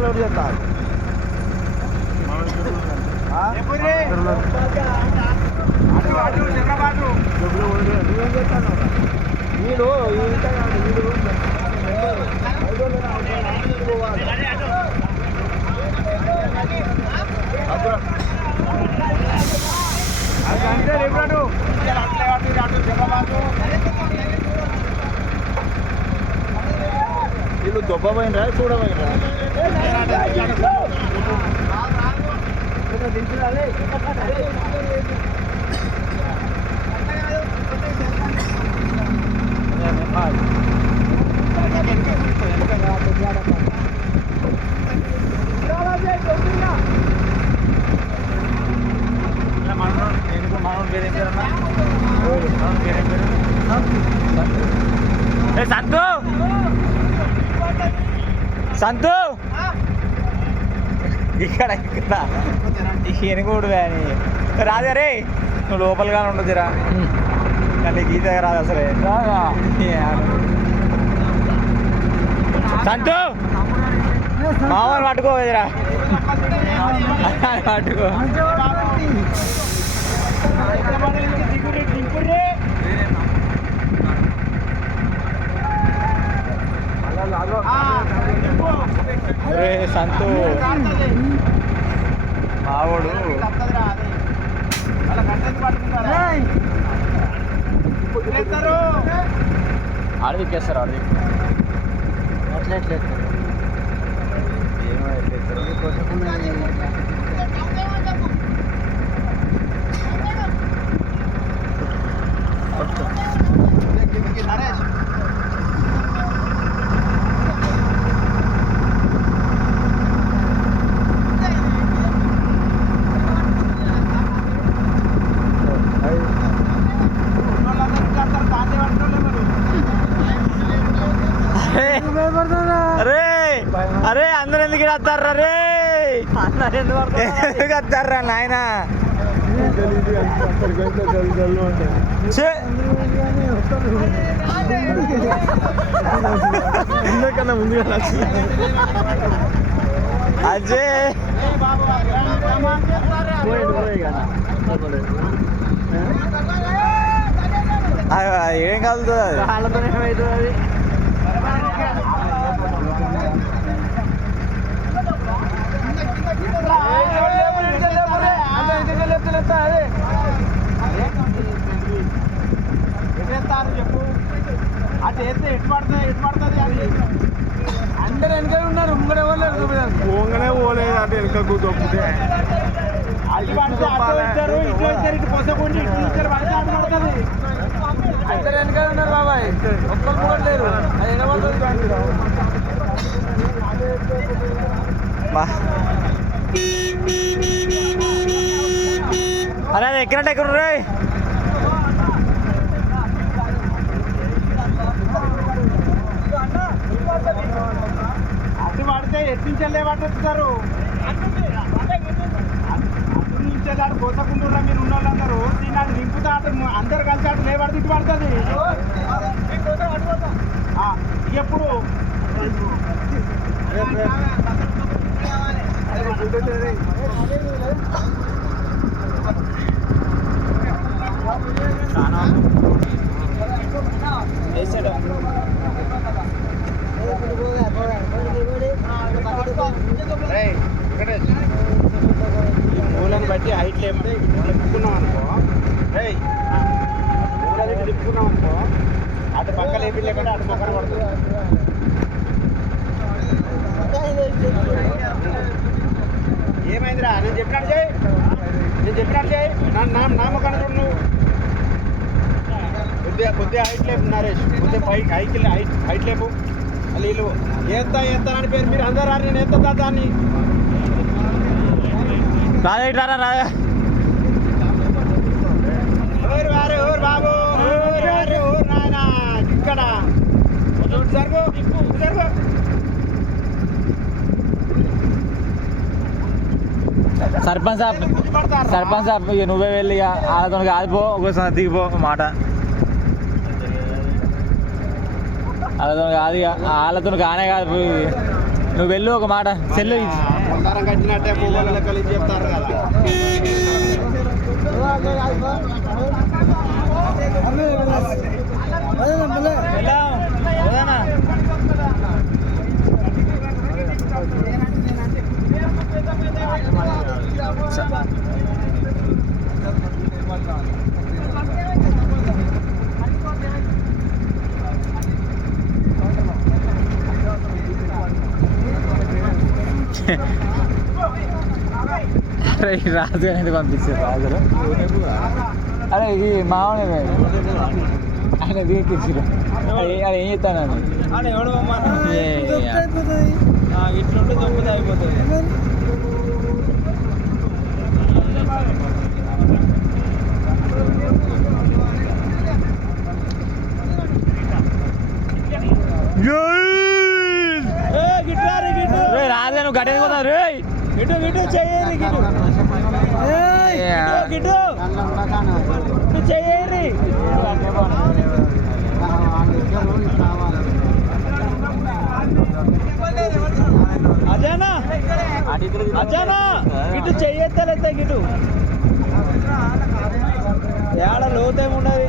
Load చేస్తారు వీడు వీళ్ళు దొబ్బపోయినరా చూడబోయినరా సంతు సంతు ఇక్కడ ఇక్కడ ఎనుకూడు అని రాజా రే నువ్వు లోపలగానే ఉండదురా కానీ గీత రాదు అసలే సంతు మామూలు పట్టుకోవద్దురా పట్టుకో రే సంతు మావాడు ఆడది ఎక్కేస్తారు ఆడది ఏమో ఎట్లేస్తారు అరే అరే అందరు ఎందుకు వస్తారా రే ఎందుకు వస్తారా నాయన ఎందుకన్నా ముందుగా అజయ్ ఏం కలుగుతుంది వాళ్ళతోనే ఏమవుతుంది అది చెప్పు అటు వేస్తే ఎటు పడుతుంది అది అందరు వెనక ఉన్నారు ముంగడే పోలేదు పోగానే పోలేదు అటు వెనకకు దొప్పితే అందరు వెనక ఉన్నారు బాబాయ్ ఒక్కరు కూడా లేరు అది ఎనబడుతుంది అరే అది ఎక్కడంటే ఎక్కడ రే అటు పడితే ఎటు నుంచి లేవట్టుతారు అటు నుంచి అటు పోసకుండా మీరు ఉన్న వాళ్ళందరూ దీన్ని అటు నింపుతా అటు అందరు కలిసి అటు లేబడితే ఇటు పడుతుంది ఎప్పుడు మూలని బట్టి హైట్ లేకపోతే నింపుకున్నాం అనుకో మూలని నింపుకున్నాం అనుకో అటు పక్క లేపి లేకుండా అటు పక్కన పడుతుంది ఏమైందిరా నేను చెప్పినట్టు చేయి నా ముఖాన్ని చూడు నువ్వు కొద్దిగా హైట్ లేపు నరేష్ కొద్దిగా హైట్ లేపు వీళ్ళు ఏత్తా అని పేరు మీరు అందరు రారు నేను ఎత్తా దాన్ని రారా రాజా ఎవరు బాబు నాయన ఇక్కడ జరుగు సర్పంచ్ సాబ్ నువ్వే వెళ్ళి వాళ్ళతో కాదిపో ఒకసారి దిగిపో మాట వాళ్ళతో కాదు వాళ్ళతో కానే కాదు నువ్వు వెళ్ళు ఒక మాట సెల్లు ముందరం కట్టినట్టే మొబైల్ కలిసి చెప్తారు కదా. రాజు అనేది పంపించారు రాజులు. అరే ఇది మామూలు ఆయన దిగెక్కించారు. అది ఏం చెప్తాను ఇట్లుంటే దొంగది అయిపోతుంది. రాజా నువ్వు గడ్డ పోతావు రే. గిట్టు గిట్టు చెయ్యి గిట్టు గిట్టు చెయ్యి. అజానా అజానా గిట్టు చెయ్యెత్తలేస్తే గిట్టు ఏడ లోతేముండదు.